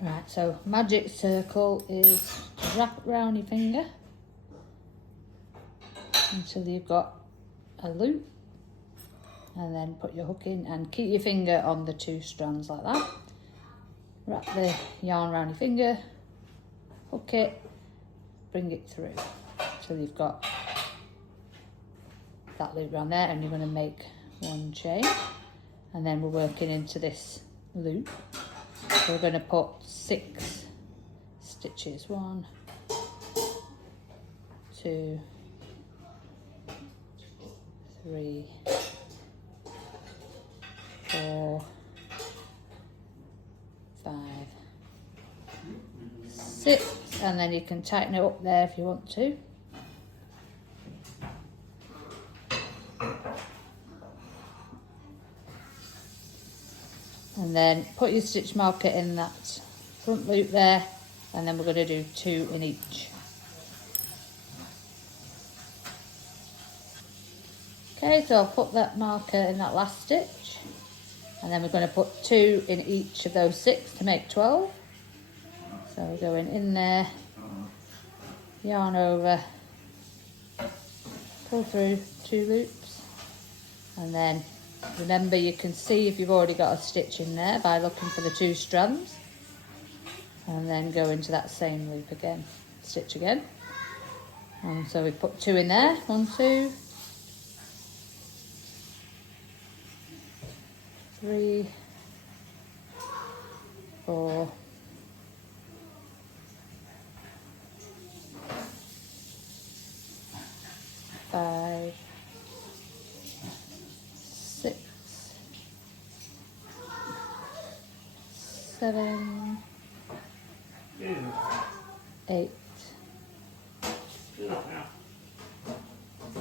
Right, so magic circle is to wrap it around your finger until you've got a loop, and then put your hook in and keep your finger on the 2 strands like that. Wrap the yarn around your finger, hook it, bring it through till you've got that loop around there, and you're going to make 1 chain, and then we're working into this loop. So we're going to put 6 stitches. 1, 2, 3, 4, 5, 6, and then you can tighten it up there if you want to. And then put your stitch marker in that front loop there, and then we're going to do 2 in each. Okay, so I'll put that marker in that last stitch, and then we're going to put 2 in each of those 6 to make 12. So we're going in there, yarn over, pull through 2 loops, and then remember you can see if you've already got a stitch in there by looking for the 2 strands, and then go into that same loop again, stitch again. And so we put 2 in there, 1, 2, 3, 4, 5, 6, 7, 8,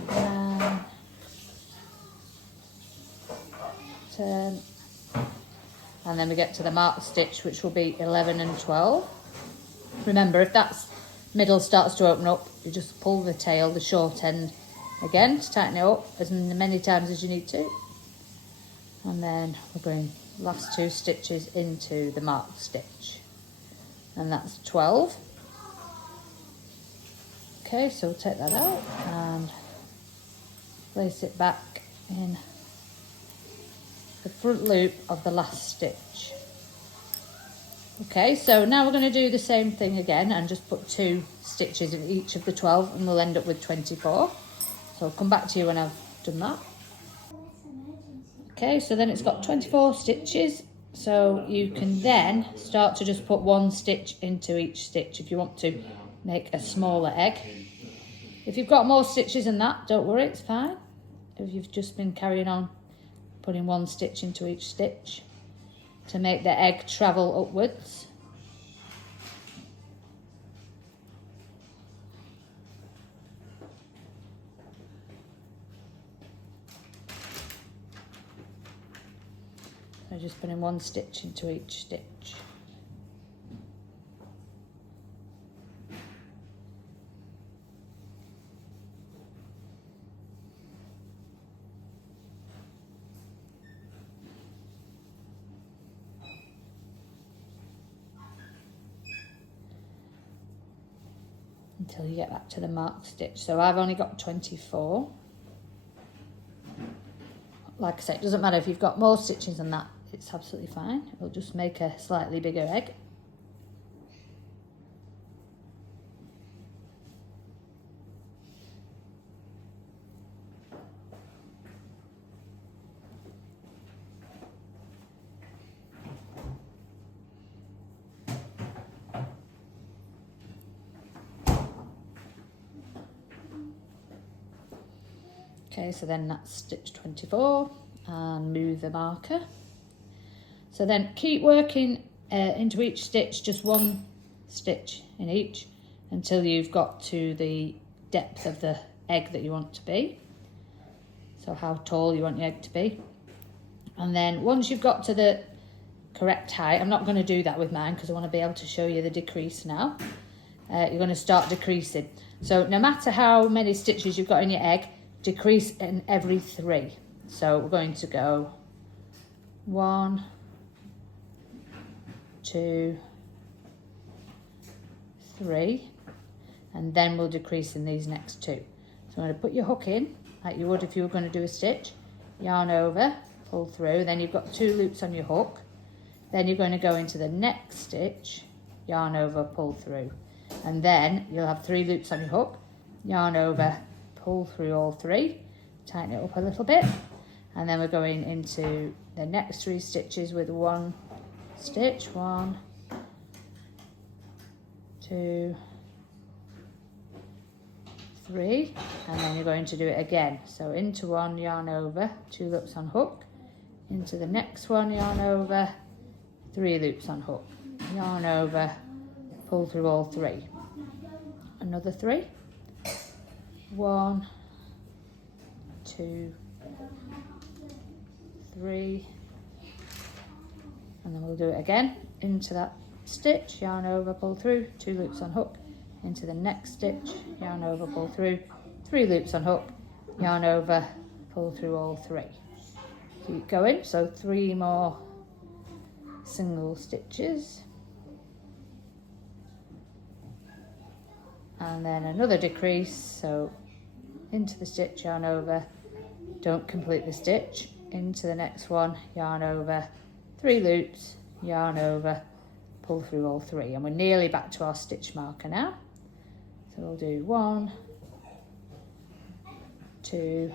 9, 10, and then we get to the marked stitch, which will be 11 and 12. Remember, if that middle starts to open up, you just pull the tail, the short end, again to tighten it up as many times as you need to. And then we're going last 2 stitches into the marked stitch, and that's 12. Okay, so we'll take that out and place it back in the front loop of the last stitch. Okay, so now we're going to do the same thing again and just put 2 stitches in each of the 12, and we'll end up with 24. So I'll come back to you when I've done that. Okay, so then it's got 24 stitches, so you can then start to just put 1 stitch into each stitch if you want to make a smaller egg. If you've got more stitches than that, don't worry, it's fine. If you've just been carrying on putting 1 stitch into each stitch to make the egg travel upwards. So just putting 1 stitch into each stitch. Until you get back to the marked stitch. So I've only got 24. Like I said, it doesn't matter if you've got more stitches than that, it's absolutely fine. It'll just make a slightly bigger egg. Okay, so then that's stitch 24, and move the marker. So then keep working into each stitch, just 1 stitch in each, until you've got to the depth of the egg that you want to be. So how tall you want your egg to be. And then once you've got to the correct height, I'm not going to do that with mine because I want to be able to show you the decrease now. You're going to start decreasing. So no matter how many stitches you've got in your egg, decrease in every 3. So we're going to go 1, 2, 3, and then we'll decrease in these next 2. So I'm going to put your hook in like you would if you were going to do a stitch, yarn over, pull through, then you've got 2 loops on your hook, then you're going to go into the next stitch, yarn over, pull through, and then you'll have 3 loops on your hook, yarn over, pull through all 3, tighten it up a little bit, and then we're going into the next 3 stitches with 1 stitch, 1, 2, 3, and then you're going to do it again. So into 1, yarn over, 2 loops on hook, into the next one, yarn over, 3 loops on hook, yarn over, pull through all 3, another 3, 1, 2, 3, and then we'll do it again, into that stitch, yarn over, pull through, 2 loops on hook, into the next stitch, yarn over, pull through, 3 loops on hook, yarn over, pull through all 3. Keep going, so 3 more single stitches, and then another decrease, so into the stitch, yarn over, don't complete the stitch, into the next one, yarn over, 3 loops, yarn over, pull through all 3, and we're nearly back to our stitch marker now. So we'll do 1, 2,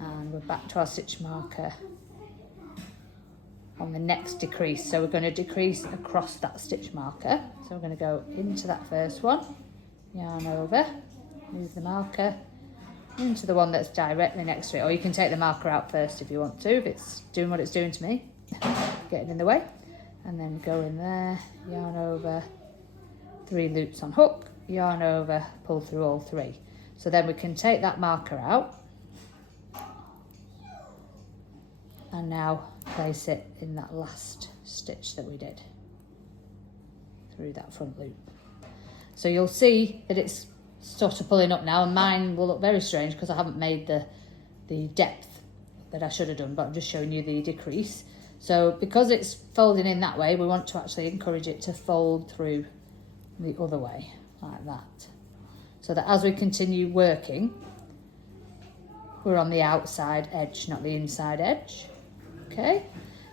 and we're back to our stitch marker on the next decrease. So we're going to decrease across that stitch marker. So we're going to go into that first one, yarn over, move the marker into the one that's directly next to it, or you can take the marker out first if you want to, if it's doing what it's doing to me, getting in the way, and then go in there, yarn over, 3 loops on hook, yarn over, pull through all 3. So then we can take that marker out and now place it in that last stitch that we did through that front loop. So you'll see that it's sort of pulling up now, and mine will look very strange because I haven't made the depth that I should have done, but I'm just showing you the decrease. So because it's folding in that way, we want to actually encourage it to fold through the other way, like that. So that as we continue working, we're on the outside edge, not the inside edge. Okay,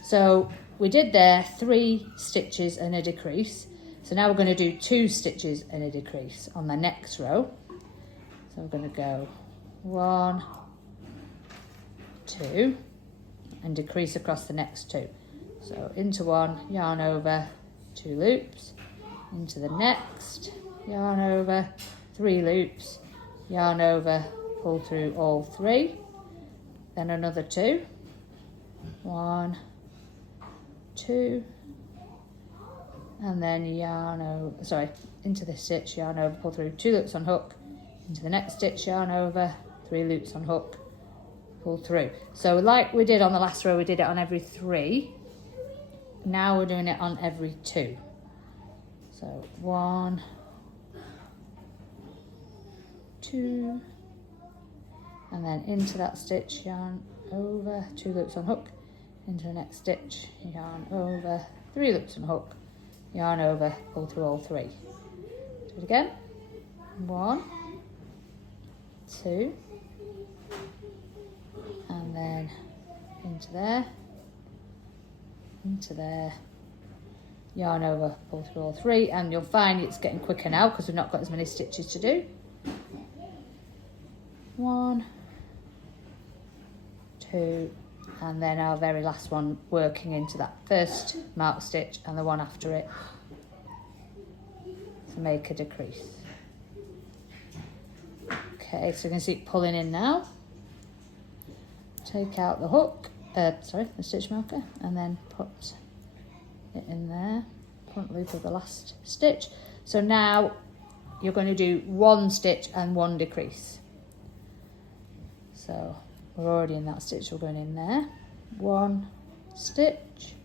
so we did there 3 stitches and a decrease. So now we're going to do 2 stitches and a decrease on the next row. So we're going to go 1, 2, and decrease across the next 2. So into 1, yarn over, 2 loops, into the next, yarn over, 3 loops, yarn over, pull through all 3, then another 2, 1, 2, and then yarn over, into this stitch, yarn over, pull through 2 loops on hook, into the next stitch, yarn over, 3 loops on hook, pull through. So like we did on the last row, we did it on every 3. Now we're doing it on every 2. So 1, 2, and then into that stitch, yarn over, 2 loops on hook, into the next stitch, yarn over, 3 loops on hook, yarn over, pull through all 3. Do it again. 1, 2, and then into there, yarn over, pull through all 3, and you'll find it's getting quicker now because we've not got as many stitches to do. 1, 2, and then our very last one working into that first marked stitch and the one after it to make a decrease. Okay, so you can see it pulling in now. Take out the hook, the stitch marker, and then put it in there, front loop of the last stitch. So now you're going to do 1 stitch and 1 decrease. So we're already in that stitch, we're going in there, 1 stitch,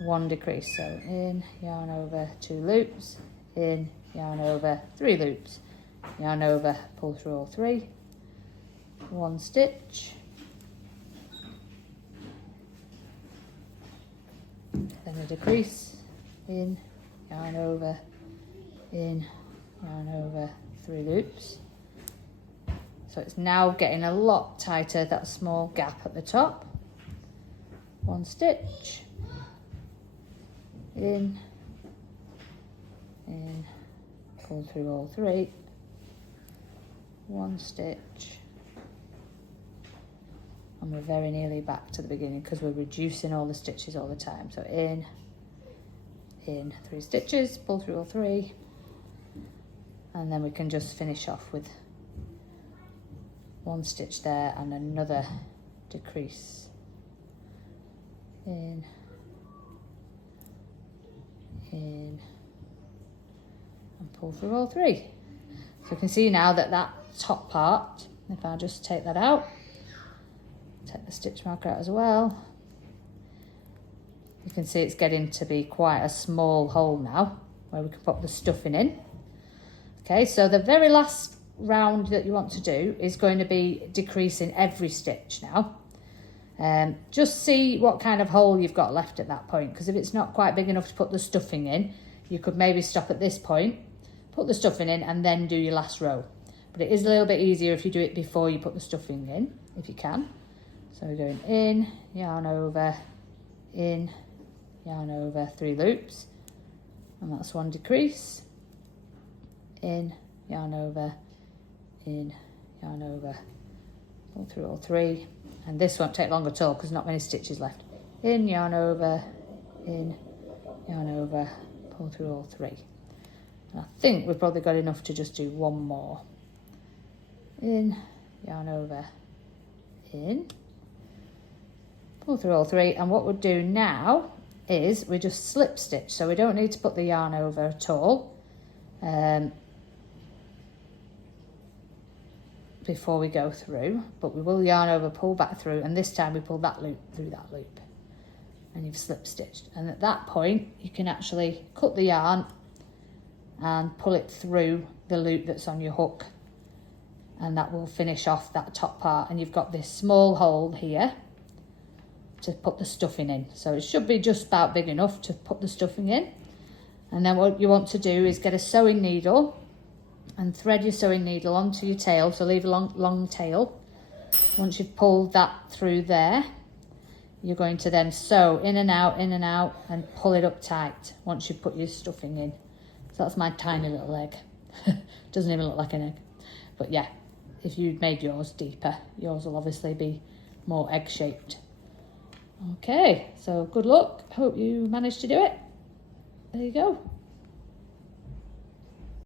1 decrease. So in, yarn over, 2 loops, in, yarn over, 3 loops, yarn over, pull through all 3, 1 stitch, then a decrease, in, yarn over, in, yarn over, 3 loops. So it's now getting a lot tighter, that small gap at the top. 1 stitch, in, pull through all 3, 1 stitch, and we're very nearly back to the beginning because we're reducing all the stitches all the time. So in, 3 stitches, pull through all 3, and then we can just finish off with 1 stitch there and another decrease. In, and pull through all 3. So you can see now that that top part, if I just take that out, take the stitch marker out as well, you can see it's getting to be quite a small hole now where we can put the stuffing in. Okay, so the very last round that you want to do is going to be decreasing every stitch now. Just see what kind of hole you've got left at that point, because if it's not quite big enough to put the stuffing in, you could maybe stop at this point, put the stuffing in, and then do your last row. But it is a little bit easier if you do it before you put the stuffing in, if you can. So we're going in, yarn over, in, yarn over, 3 loops, and that's 1 decrease, in, yarn over, in, yarn over, pull through all 3, and this won't take long at all because not many stitches left. In, yarn over, in, yarn over, pull through all 3. And I think we've probably got enough to just do 1 more. In, yarn over, in, pull through all 3, and what we'll do now is we just slip stitch, so we don't need to put the yarn over at all before we go through, but we will yarn over, pull back through, and this time we pull that loop through that loop, and you've slip stitched. And at that point you can actually cut the yarn and pull it through the loop that's on your hook, and that will finish off that top part, and you've got this small hole here to put the stuffing in. So it should be just about big enough to put the stuffing in. And then what you want to do is get a sewing needle and thread your sewing needle onto your tail, so leave a long tail. Once you've pulled that through there, you're going to then sew in and out, and pull it up tight once you put your stuffing in. So that's my tiny little egg. Doesn't even look like an egg. But yeah, if you'd made yours deeper, yours will obviously be more egg-shaped. Okay, so good luck. Hope you managed to do it. There you go.